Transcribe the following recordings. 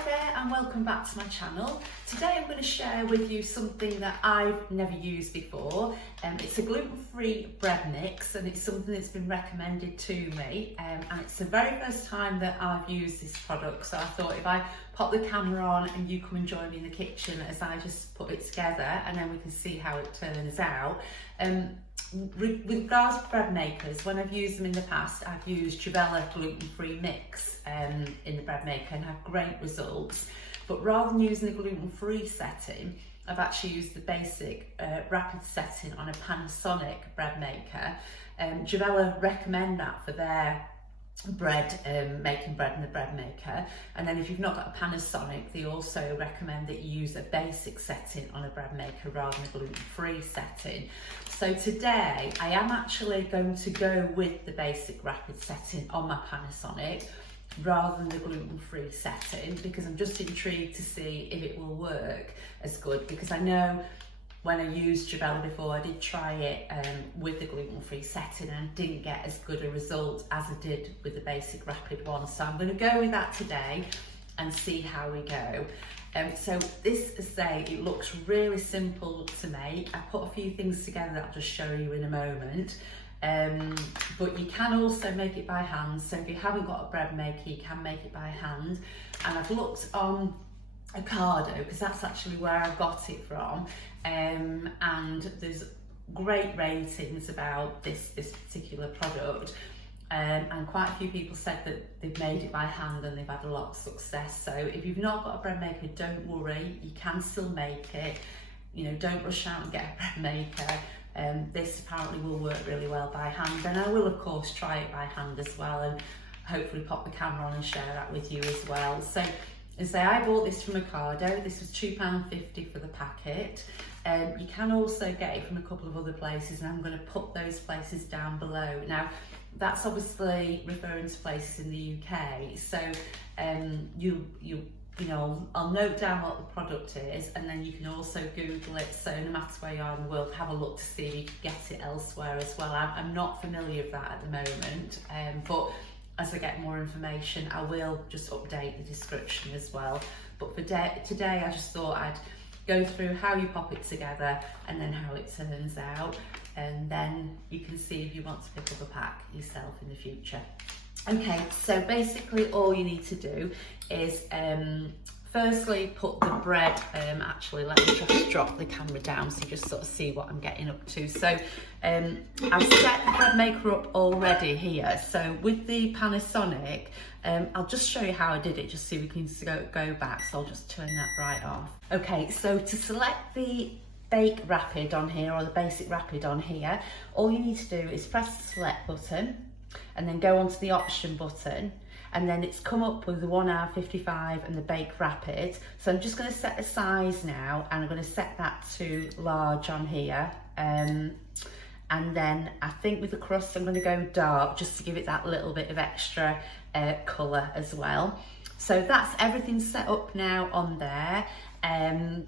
Hi there and welcome back to my channel. Today I'm going to share with you something that I've never used before. It's a gluten-free bread mix and it's something that's been recommended to me and it's the very first time that I've used this product, so I thought if I pop the camera on and you come and join me in the kitchen as I just put it together and then we can see how it turns out. With regards to bread makers, when I've used them in the past, I've used Jubella gluten-free mix in the bread maker and have great results. But rather than using the gluten-free setting, I've actually used the basic rapid setting on a Panasonic bread maker. Jubella recommend that for their bread, making bread in the bread maker. And then if you've not got a Panasonic, they also recommend that you use a basic setting on a bread maker rather than a gluten-free setting. So today I am actually going to go with the basic rapid setting on my Panasonic rather than the gluten-free setting, because I'm just intrigued to see if it will work as good, because I know when I used Jubella before, I did try it with the gluten-free setting and didn't get as good a result as I did with the basic rapid one. So I'm going to go with that today and see how we go. So this, as I say, it looks really simple to make. I put a few things together that I'll just show you in a moment. But you can also make it by hand. So if you haven't got a bread maker, you can make it by hand. And I've looked on Ocado because that's actually where I got it from, and there's great ratings about this particular product, and quite a few people said that they've made it by hand and they've had a lot of success. So if you've not got a bread maker, don't worry, you can still make it. You know, don't rush out and get a bread maker. This apparently will work really well by hand, and I will of course try it by hand as well and hopefully pop the camera on and share that with you as well. So as I say, I bought this from Ocado. This was £2.50 for the packet. You can also get it from a couple of other places, and I'm going to put those places down below. Now, that's obviously referring to places in the UK. So you know, I'll note down what the product is, and then you can also Google it. So no matter where you are in the world, have a look to see if you can get it elsewhere as well. I'm not familiar with that at the moment, but as I get more information, I will just update the description as well. But for today, I just thought I'd go through how you pop it together and then how it turns out. And then you can see if you want to pick up a pack yourself in the future. Okay, so basically all you need to do is firstly put the bread, actually let me just drop the camera down so you just sort of see what I'm getting up to. So I've set the bread maker up already here. So with the Panasonic, I'll just show you how I did it just so we can go back. So I'll just turn that right off. Okay, so to select the Bake Rapid on here, or the Basic Rapid on here, all you need to do is press the select button and then go onto the option button, and then it's come up with the 1 hour 55 and the Bake Rapid. So I'm just going to set the size now, and I'm going to set that to large on here, and then I think with the crust I'm going to go dark just to give it that little bit of extra colour as well. So that's everything set up now on there, and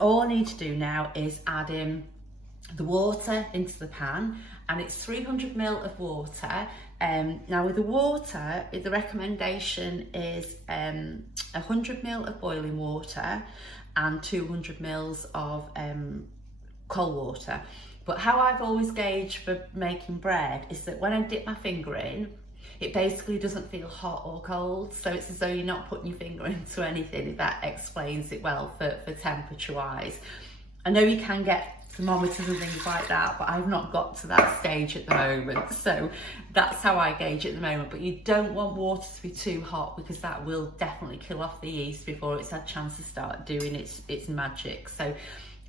all I need to do now is add in the water into the pan, and it's 300 ml of water. Now with the water, the recommendation is 100 ml of boiling water and 200 ml of cold water. But how I've always gauged for making bread is that when I dip my finger in, it basically doesn't feel hot or cold. So it's as though you're not putting your finger into anything, if that explains it well for temperature wise. I know you can get thermometers and things like that, but I've not got to that stage at the moment, so that's how I gauge it at the moment. But you don't want water to be too hot, because that will definitely kill off the yeast before it's had a chance to start doing its magic. So,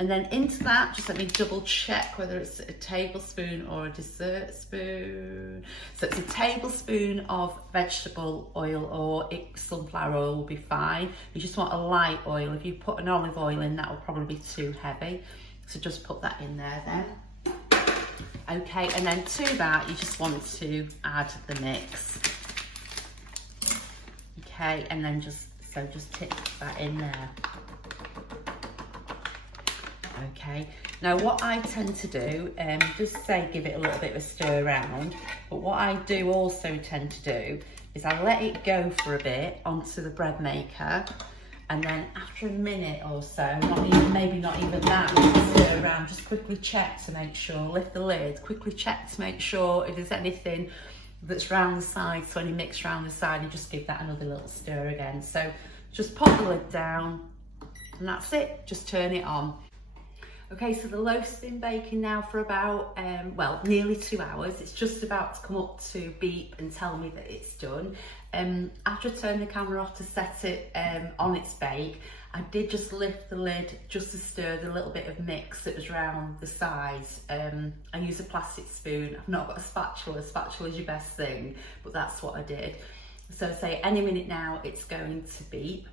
and then into that, just let me double check whether it's a tablespoon or a dessert spoon. So it's a tablespoon of vegetable oil, or sunflower oil will be fine. You just want a light oil. If you put an olive oil in, that will probably be too heavy. So just put that in there then. Okay, and then to that, you just want to add the mix. Okay, and then just tip that in there. Okay, now what I tend to do, just say give it a little bit of a stir around, but what I do also tend to do is I let it go for a bit onto the bread maker, And then after a minute or so, maybe not even that, just stir around, just quickly check to make sure, lift the lid, quickly check to make sure if there's anything that's round the side, so any mix round the side, and just give that another little stir again. So just pop the lid down and that's it, just turn it on. Okay, so the loaf's been baking now for about, well, nearly 2 hours. It's just about to come up to beep and tell me that it's done. After I turned the camera off to set it on its bake, I did just lift the lid just to stir the little bit of mix that was round the sides. I use a plastic spoon. I've not got a spatula. A spatula is your best thing, but that's what I did. So say any minute now it's going to beep.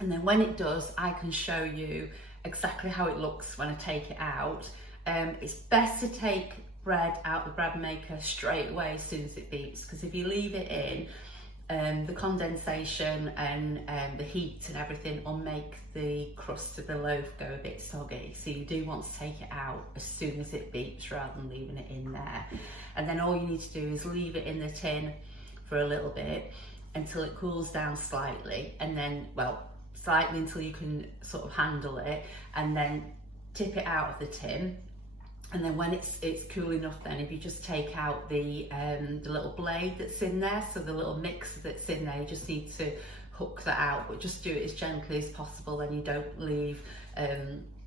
And then when it does, I can show you exactly how it looks when I take it out. It's best to take bread out the bread maker straight away as soon as it beeps, because if you leave it in, the condensation and the heat and everything will make the crust of the loaf go a bit soggy. So you do want to take it out as soon as it beeps rather than leaving it in there. And then all you need to do is leave it in the tin for a little bit until it cools down slightly, and then, well, slightly until you can sort of handle it, and then tip it out of the tin. And then when it's cool enough, then if you just take out the little blade that's in there, so the little mix that's in there, you just need to hook that out, but just do it as gently as possible, then you don't leave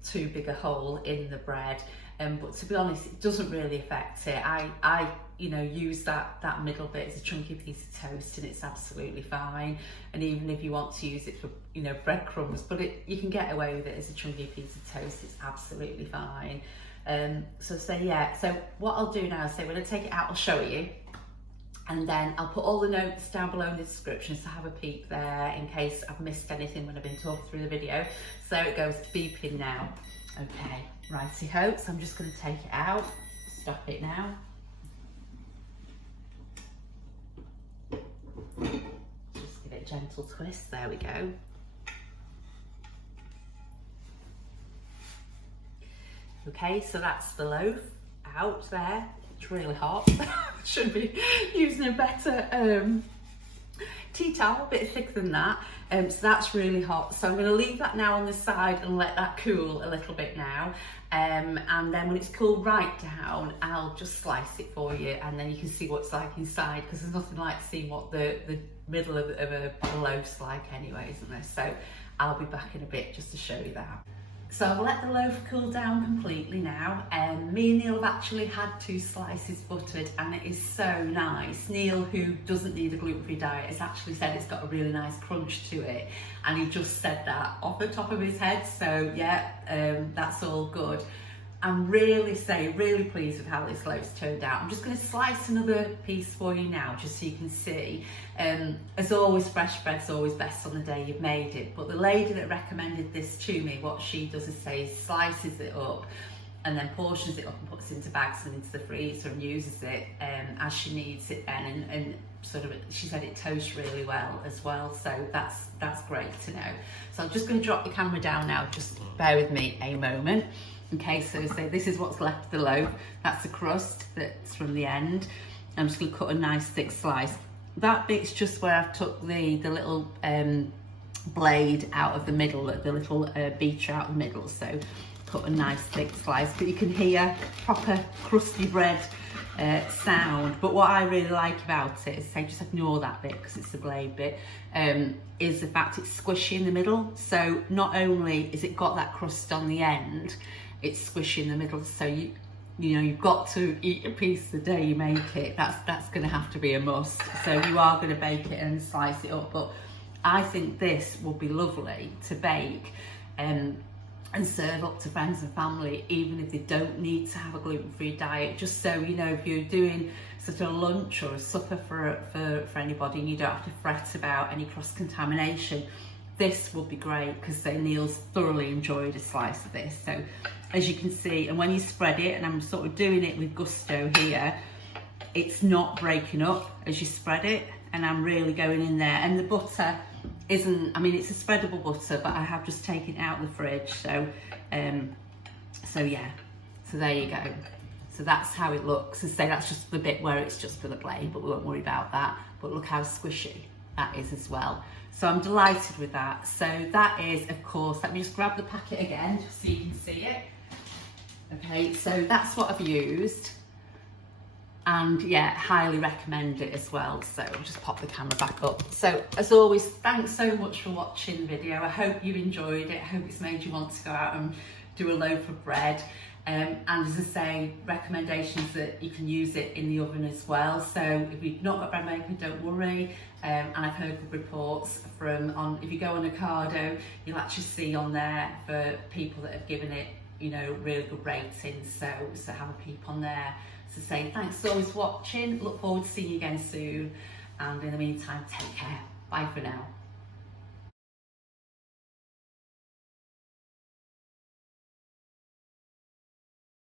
too big a hole in the bread. But to be honest, it doesn't really affect it. I you know, use that middle bit as a chunky piece of toast, and it's absolutely fine. And even if you want to use it for, you know, breadcrumbs, but you can get away with it as a chunky piece of toast, it's absolutely fine. So yeah, so what I'll do now is say when I take it out, I'll show you, and then I'll put all the notes down below in the description, so have a peek there in case I've missed anything when I've been talking through the video. So it goes beeping now. Okay, righty-ho, so I'm just going to take it out, stop it now. Just give it a gentle twist, there we go. Okay, so that's the loaf out there. It's really hot. Should be using a better tea towel, a bit thicker than that. So that's really hot. So I'm going to leave that now on the side and let that cool a little bit now. And then when it's cooled right down, I'll just slice it for you, and then you can see what it's like inside, because there's nothing like seeing what the middle of a loaf's like anyway, isn't there? So I'll be back in a bit just to show you that. So I've let the loaf cool down completely now, and me and Neil have actually had 2 slices buttered, and it is so nice. Neil, who doesn't need a gluten-free diet, has actually said it's got a really nice crunch to it, and he just said that off the top of his head, so yeah, that's all good. I'm really pleased with how this loaf's turned out. I'm just going to slice another piece for you now, just so you can see. As always, fresh bread's always best on the day you've made it, but the lady that recommended this to me, what she does is slices it up and then portions it up and puts it into bags and into the freezer and uses it as she needs it then, and sort of, she said it toasts really well as well, so that's great to know. So I'm just going to drop the camera down now, just bear with me a moment. Okay, so this is what's left of the loaf. That's the crust that's from the end. I'm just going to cut a nice thick slice. That bit's just where I've took the little blade out of the middle, the little beater out of the middle. So cut a nice thick slice, but you can hear proper crusty bread sound. But what I really like about it is, just ignore that bit because it's the blade bit, is the fact it's squishy in the middle. So not only is it got that crust on the end, it's squishy in the middle, so you know you've got to eat a piece the day you make it. That's going to have to be a must. So you are going to bake it and slice it up, but I think this will be lovely to bake and serve up to friends and family, even if they don't need to have a gluten-free diet. Just so you know, if you're doing sort of a lunch or a supper for anybody and you don't have to fret about any cross-contamination, this will be great, because Neil's thoroughly enjoyed a slice of this. So as you can see, and when you spread it, and I'm sort of doing it with gusto here, it's not breaking up as you spread it, and I'm really going in there. And the butter isn't, I mean, it's a spreadable butter, but I have just taken it out of the fridge. So so yeah, so there you go. So that's how it looks. As I say, that's just the bit where it's just for the blade, but we won't worry about that. But look how squishy that is as well. So I'm delighted with that. So that is, of course, let me just grab the packet again just so you can see it. Okay, so that's what I've used. And yeah, highly recommend it as well. So I'll just pop the camera back up. So as always, thanks so much for watching the video. I hope you enjoyed it. I hope it's made you want to go out and do a loaf of bread. And as I say, recommendations that you can use it in the oven as well. So if you've not got bread maker, don't worry. And I've heard good reports from, if you go on Ocado, you'll actually see on there for people that have given it, you know, really good ratings. So have a peep on there. So say thanks so much for watching. Look forward to seeing you again soon. And in the meantime, take care. Bye for now.